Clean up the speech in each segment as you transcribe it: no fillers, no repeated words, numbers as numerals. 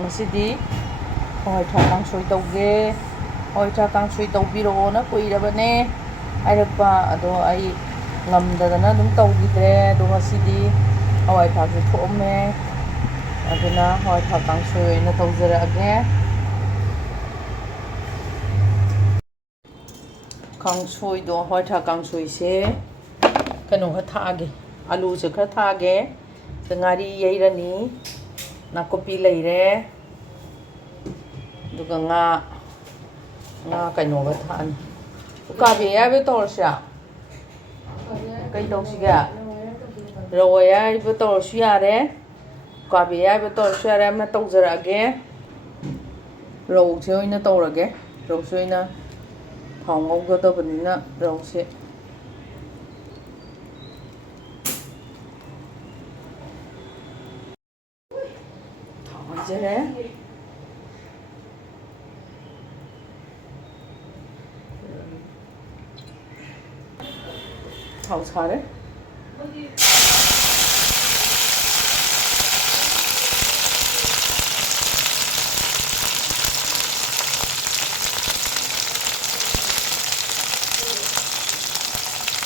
ꯉꯁꯤꯗꯤ ꯍꯋꯥꯏꯊꯔꯥꯛ ꯀꯥꯡꯁꯣꯏ ꯇꯧꯒꯦ. ꯍꯋꯥꯏꯊꯔꯥꯛ ꯀꯥꯡꯁꯣꯏ ꯇꯧꯕꯤꯔꯛꯑꯣꯅ ꯀꯨꯏꯔꯕꯅꯦ ꯍꯥꯏꯔꯛꯄ. ꯑꯗꯣ ꯑꯩ ꯉꯝꯗꯗꯅ ꯑꯗꯨꯝ ꯇꯧꯈꯤꯗ꯭ꯔꯦ. ꯑꯗꯣ ꯉꯁꯤꯗꯤ ꯍꯋꯥꯏꯊꯔꯥꯛꯁꯦ ꯊꯣꯛꯑꯝꯃꯦ. ꯑꯗꯨꯅ ꯍꯋꯥꯏꯊꯔꯥꯛ ꯀꯥꯡꯁꯣꯏ ꯑꯣꯏꯅ ꯇꯧꯖꯔꯛꯑꯒꯦ. ꯀꯥꯡꯁꯣꯏꯗꯣ ꯍꯋꯥꯏꯊꯔꯥꯛ ꯀꯥꯡꯁꯣꯏꯁꯦ ꯀꯩꯅꯣ ꯈꯔ ꯊꯥꯛꯑꯒꯦ. ꯑꯂꯨꯁꯦ ꯈꯔ ꯊꯥꯛꯑꯒꯦ. ꯉꯥꯔꯤ ꯌꯩꯔꯅꯤ. ꯅꯥꯀꯨꯞꯄꯤ ꯂꯩꯔꯦ. ꯑꯗꯨꯒ ꯉꯥ ꯀꯩꯅꯣꯒ ꯊꯥꯛꯑꯅꯤ. ꯎꯀꯥꯕꯤ ꯑꯌꯥꯏꯕ ꯇꯧꯔꯁꯤꯔꯥ? ꯀꯩ ꯇꯧꯁꯤꯒꯦ? ꯔꯧ ꯑꯌꯥꯏꯕ ꯇꯧꯔꯁꯨ ꯌꯥꯔꯦ. ꯎꯀꯥꯕꯤ ꯑꯌꯥꯏꯕ ꯇꯧꯔꯁꯨ ꯌꯥꯔꯦ. ꯑꯃ ꯇꯧꯖꯔꯛꯑꯒꯦ. ꯔꯧꯁꯦ ꯑꯣꯏꯅ ꯇꯧꯔꯒꯦ. ꯔꯧꯁꯦ ꯑꯣꯏꯅ ꯊꯥꯎ ꯉꯧꯒꯗꯕꯅꯤꯅ ꯔꯧꯁꯦ ꯊꯥꯎ ꯍꯩꯖꯔꯦ. ꯊꯥꯎ ꯁꯥꯔꯦ.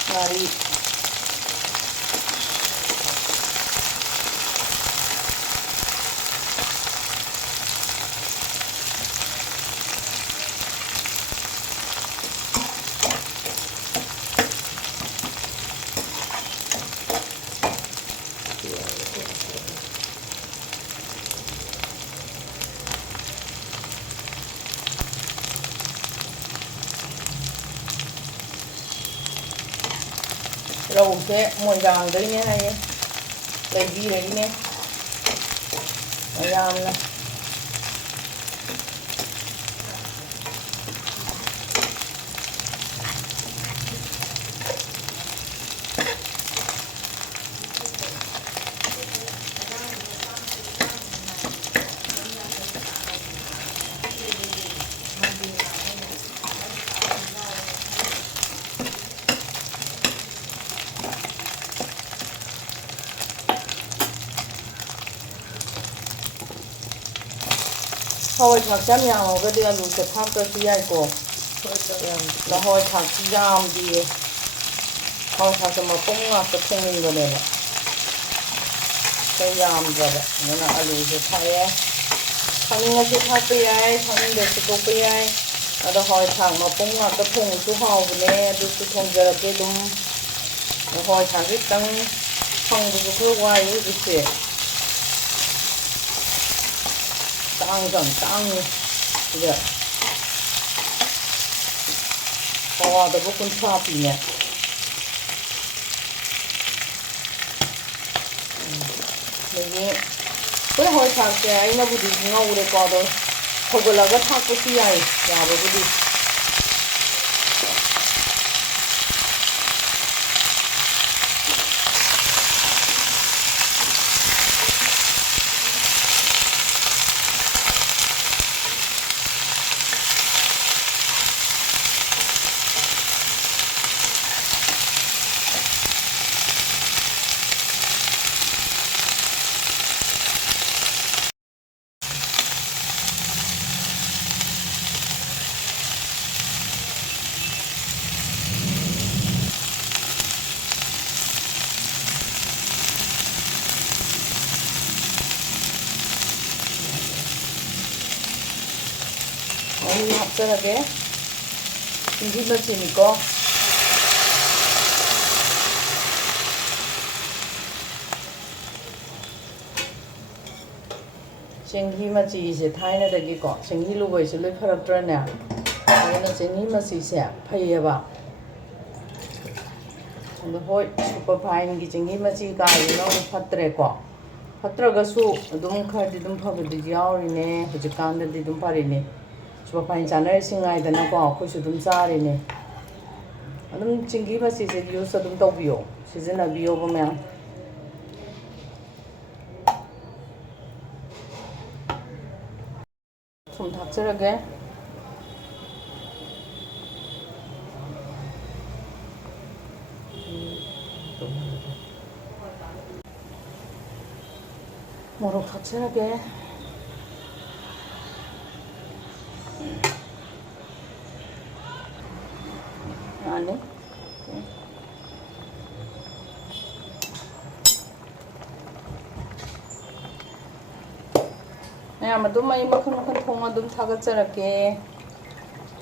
ꯉꯥꯔꯤ ꯔꯧꯁꯦ ꯃꯣꯏꯔꯥꯡꯗꯩꯅꯦ ꯍꯥꯏꯌꯦ. ꯂꯩꯕꯤꯔꯛꯏꯅꯦ ꯃꯌꯥꯝꯅ. ꯍꯋꯥꯏꯊꯔꯥꯛꯁꯦ ꯌꯥꯝ ꯌꯥꯝꯃꯒꯗꯤ ꯑꯂꯨꯁꯦ ꯊꯥꯛꯇ꯭ꯔꯁꯨ ꯌꯥꯏꯀꯣ. ꯍꯋꯥꯏꯊꯔꯥꯛꯁꯤ ꯌꯥꯝꯗꯤꯌꯦ. ꯍꯋꯥꯏꯊꯔꯥꯛꯁꯦ ꯃꯄꯨꯡ ꯉꯥꯛꯇ ꯊꯣꯡꯅꯤꯡꯕꯅꯦꯕ. ꯈꯔ ꯌꯥꯝꯗ꯭ꯔꯕ. ꯑꯗꯨꯅ ꯑꯂꯨꯁꯦ ꯊꯥꯛꯑꯦ. ꯊꯥꯛꯅꯤꯡꯉꯁꯨ ꯊꯥꯛꯄ ꯌꯥꯏ, ꯊꯥꯛꯅꯤꯡꯗ꯭ꯔꯁꯨ ꯇꯣꯛꯄ ꯌꯥꯏ. ꯑꯗꯣ ꯍꯋꯥꯏꯊꯔꯥꯛ ꯃꯄꯨꯡ ꯉꯥꯛꯇ ꯊꯣꯡꯕꯁꯨ ꯍꯥꯎꯕꯅꯦ. ꯑꯗꯨꯁꯨ ꯊꯣꯡꯖꯔꯒꯦ ꯑꯗꯨꯝ. ꯍꯋꯥꯏꯊꯔꯥꯛꯁꯦ ꯈꯤꯇꯪ ꯐꯪꯕꯁꯨ ꯈꯔ ꯋꯥꯏꯌꯦ ꯍꯧꯖꯤꯛꯁꯦ. ꯇꯥꯡꯁꯨ ꯌꯥꯝ ꯇꯥꯡꯉꯤ ꯁꯤꯗ. ꯄꯋꯥꯗꯕꯨ 30 ꯄꯤꯅꯦ. ꯑꯗꯒꯤ ꯑꯩꯈꯣꯏ ꯍꯋꯥꯏꯊꯔꯥꯛꯁꯦ ꯑꯩꯅꯕꯨꯗꯤ ꯉꯧꯔꯦꯀꯣ. ꯑꯗꯣ ꯁꯧꯒꯠꯂꯒ ꯊꯥꯛꯄꯁꯨ ꯌꯥꯏ, ꯌꯥꯕꯕꯨꯗꯤ. ꯑꯩ ꯍꯥꯞꯆꯔꯒꯦ. ꯁꯤꯡꯒꯤ ꯃꯆꯤꯅꯤꯀꯣ. ꯆꯦꯡꯍꯤ ꯃꯆꯤꯁꯦ ꯊꯥꯏꯅꯗꯒꯤꯀꯣ, ꯆꯦꯡꯍꯤ ꯂꯨꯕꯩꯁꯦ ꯂꯣꯏ ꯐꯔꯛꯇ꯭ꯔꯅꯦ. ꯑꯗꯨꯅ ꯆꯦꯡꯍꯤ ꯃꯆꯤꯁꯦ ꯐꯩꯌꯦꯕ. ꯑꯗꯣ ꯍꯣꯏ, ꯁꯨꯄꯔꯐꯥꯏꯟꯒꯤ ꯆꯦꯡꯍꯤ ꯃꯆꯤ ꯀꯥꯏꯗꯨꯅ ꯑꯃꯨꯛ ꯐꯠꯇ꯭ꯔꯦꯀꯣ. ꯐꯠꯇ꯭ꯔꯒꯁꯨ ꯑꯗꯨꯝ ꯈꯔꯗꯤ ꯑꯗꯨꯝ ꯐꯕꯗꯤ ꯌꯥꯎꯔꯤꯅꯦ. ꯍꯧꯖꯤꯛꯀꯥꯟꯗꯗꯤ ꯑꯗꯨꯝ ꯐꯔꯤꯅꯦ. ꯁꯨꯄꯔꯐꯥꯏꯟ ꯆꯥꯅꯔꯤꯁꯤꯉꯥꯏꯗꯅꯀꯣ ꯑꯩꯈꯣꯏꯁꯨ ꯑꯗꯨꯝ ꯆꯥꯔꯤꯅꯦ. ꯑꯗꯨꯝ ꯆꯦꯡꯍꯤ ꯃꯆꯤꯁꯦ ꯌꯨꯁ ꯑꯗꯨꯝ ꯇꯧꯕꯤꯌꯣ, ꯁꯤꯖꯤꯟꯅꯕꯤꯌꯣꯕ ꯃꯌꯥꯝ. ꯊꯨꯝ ꯊꯥꯛꯆꯔꯒꯦ. ꯃꯣꯔꯣꯛ ꯊꯥꯛꯆꯔꯒꯦ. ꯌꯥꯅꯤ ꯃꯌꯥꯝ ꯑꯗꯨꯝ ꯑꯩ ꯃꯈꯜ ꯃꯈꯜ ꯊꯣꯡꯉ ꯑꯗꯨꯝ ꯊꯥꯒꯠꯆꯔꯛꯀꯦ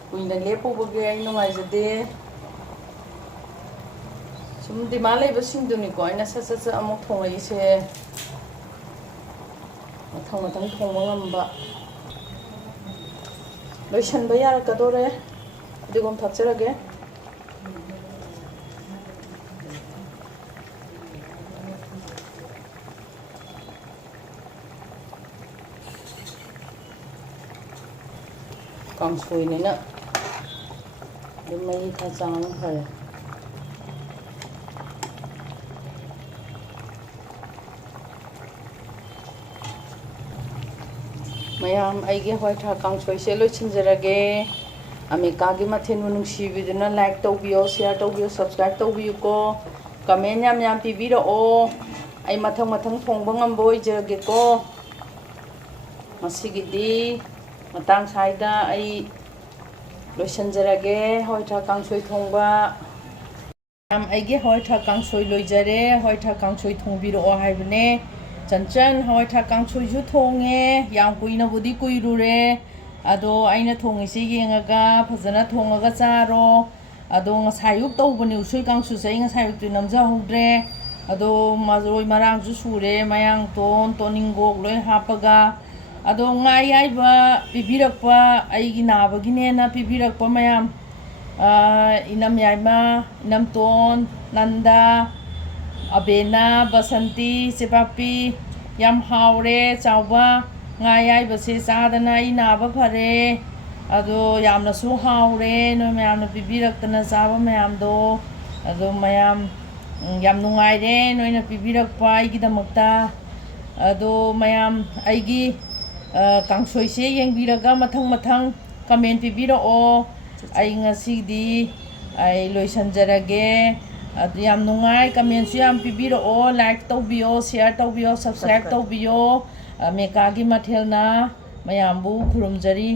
ꯀꯨꯏꯅ ꯂꯦꯞꯄꯨꯕꯒꯤ ꯑꯩ ꯅꯨꯡꯉꯥꯏꯖꯗꯦ ꯁꯨꯝ ꯗꯤꯃꯥꯟ ꯂꯩꯕꯁꯤꯡꯗꯨꯅꯤꯀꯣ ꯑꯩꯅ ꯁꯠ ꯁꯠ ꯁꯠ ꯑꯃꯨꯛ ꯊꯣꯡꯉꯛꯏꯁꯦ ꯃꯊꯪ ꯃꯊꯪ ꯊꯣꯡꯕ ꯉꯝꯕ ꯂꯣꯏꯁꯟꯕ ꯌꯥꯔꯛꯀꯗꯣꯔꯦ ꯐꯗꯤꯒꯣꯝ ꯊꯥꯛꯆꯔꯒꯦ ꯀꯥꯡꯁꯣꯏꯅꯤꯅ ꯑꯗꯨꯝ ꯃꯍꯤ ꯈꯔ ꯆꯥꯡꯅ ꯐꯔꯦ ꯃꯌꯥꯝ ꯑꯩꯒꯤ ꯍꯋꯥꯏꯊꯔꯥꯛ ꯀꯥꯡꯁꯣꯏꯁꯦ ꯂꯣꯏꯁꯤꯟꯖꯔꯒꯦ ꯑꯃꯦꯔꯤꯀꯥꯒꯤ ꯃꯊꯦꯜꯕꯨ ꯅꯨꯡꯁꯤꯕꯤꯗꯨꯅ ꯂꯥꯏꯛ ꯇꯧꯕꯤꯌꯣ ꯁꯤꯌꯥꯔ ꯇꯧꯕꯤꯌꯣ ꯁꯕꯁꯀ꯭ꯔꯥꯏꯕ ꯇꯧꯕꯤꯌꯨꯀꯣ ꯀꯃꯦꯟ ꯌꯥꯝ ꯄꯤꯕꯤꯔꯛꯑꯣ ꯑꯩ ꯃꯊꯪ ꯃꯊꯪ ꯊꯣꯡꯕ ꯉꯝꯕ ꯑꯣꯏꯖꯒꯦꯀꯣ ꯉꯁꯤꯒꯤꯗꯤ ꯃꯇꯥꯡ ꯁ꯭ꯋꯥꯏꯗ ꯑꯩ ꯂꯣꯏꯁꯤꯟꯖꯔꯒꯦ ꯍꯋꯥꯏꯊꯔꯥꯛ ꯀꯥꯡꯁꯣꯏ ꯊꯣꯡꯕ ꯑꯩꯒꯤ ꯍꯋꯥꯏꯊꯔꯥꯛ ꯀꯥꯡꯁꯣꯏ ꯂꯣꯏꯖꯔꯦ ꯍꯋꯥꯏꯊꯔꯥꯛ ꯀꯥꯡꯁꯣꯏ ꯊꯣꯡꯕꯤꯔꯛꯑꯣ ꯍꯥꯏꯕꯅꯦ ꯆꯟꯆꯟ ꯍꯋꯥꯏꯊꯔꯥꯛ ꯀꯥꯡꯁꯣꯏꯁꯨ ꯊꯣꯡꯉꯦ ꯌꯥꯝ ꯀꯨꯏꯅꯕꯨꯗꯤ ꯀꯨꯏꯔꯨꯔꯦ ꯑꯗꯣ ꯑꯩꯅ ꯊꯣꯡꯉꯤꯁꯤ ꯌꯦꯡꯉꯒ ꯐꯖꯅ ꯊꯣꯡꯉꯒ ꯆꯥꯔꯣ ꯑꯗꯣ ꯉꯁꯥꯏ ꯑꯌꯨꯛ ꯇꯧꯕꯅꯦ ꯎꯁꯣꯏ ꯀꯥꯡꯁꯨꯁꯦ ꯑꯩ ꯉꯁꯥꯏ ꯑꯌꯨꯛꯇꯤ ꯅꯝꯖꯍꯧꯗ꯭ꯔꯦ ꯑꯗꯣ ꯃꯔꯣꯏ ꯃꯔꯥꯡꯁꯨ ꯁꯨꯔꯦ ꯃꯌꯥꯡꯇꯣꯟ ꯇꯣꯅꯤꯡꯒꯣꯛ ꯂꯣꯏ ꯍꯥꯞꯄꯒ ꯑꯗꯣ ꯉꯥ ꯑꯌꯥꯏꯕ ꯄꯤꯕꯤꯔꯛꯄ ꯑꯩꯒꯤ ꯅꯥꯕꯒꯤꯅꯦꯅ ꯄꯤꯕꯤꯔꯛꯄ ꯃꯌꯥꯝ ꯏꯅꯝ ꯌꯥꯏꯃ ꯏꯅꯝꯇꯣꯟ ꯅꯟꯗꯥ ꯑꯕꯦꯅꯥ ꯕꯁꯟꯇꯤ ꯆꯦꯄꯥꯄꯤ ꯌꯥꯝ ꯍꯥꯎꯔꯦ ꯆꯥꯎꯕ ꯉꯥ ꯑꯌꯥꯏꯕꯁꯦ ꯆꯥꯗꯅ ꯑꯩ ꯅꯥꯕ ꯐꯔꯦ ꯑꯗꯣ ꯌꯥꯝꯅꯁꯨ ꯍꯥꯎꯔꯦ ꯅꯣꯏ ꯃꯌꯥꯝꯅ ꯄꯤꯕꯤꯔꯛꯇꯅ ꯆꯥꯕ ꯃꯌꯥꯝꯗꯣ ꯑꯗꯣ ꯃꯌꯥꯝ ꯌꯥꯝ ꯅꯨꯡꯉꯥꯏꯔꯦ ꯅꯣꯏꯅ ꯄꯤꯕꯤꯔꯛꯄ ꯑꯩꯒꯤꯗꯃꯛꯇ ꯑꯗꯣ ꯃꯌꯥꯝ ꯑꯩꯒꯤ ꯀꯥꯡꯁꯣꯏꯁꯦ ꯌꯦꯡꯕꯤꯔꯒ ꯃꯊꯪ ꯃꯊꯪ ꯀꯃꯦꯟ ꯄꯤꯕꯤꯔꯛꯑꯣ ꯑꯩ ꯉꯁꯤꯗꯤ ꯑꯩ ꯂꯣꯏꯁꯟꯖꯔꯒꯦ ꯑꯗꯨ ꯌꯥꯝ ꯅꯨꯡꯉꯥꯏ ꯀꯃꯦꯟꯁꯨ ꯌꯥꯝ ꯄꯤꯕꯤꯔꯛꯑꯣ ꯂꯥꯏꯛ ꯇꯧꯕꯤꯌꯣ ꯁꯤꯌꯥꯔ ꯇꯧꯕꯤꯌꯣ ꯁꯕꯁꯀ꯭ꯔꯥꯏꯕ ꯇꯧꯕꯤꯌꯣ ꯃꯦꯀꯥꯒꯤ ꯃꯊꯦꯜꯅ ꯃꯌꯥꯝꯕꯨ ꯈꯨꯔꯨꯝꯖꯔꯤ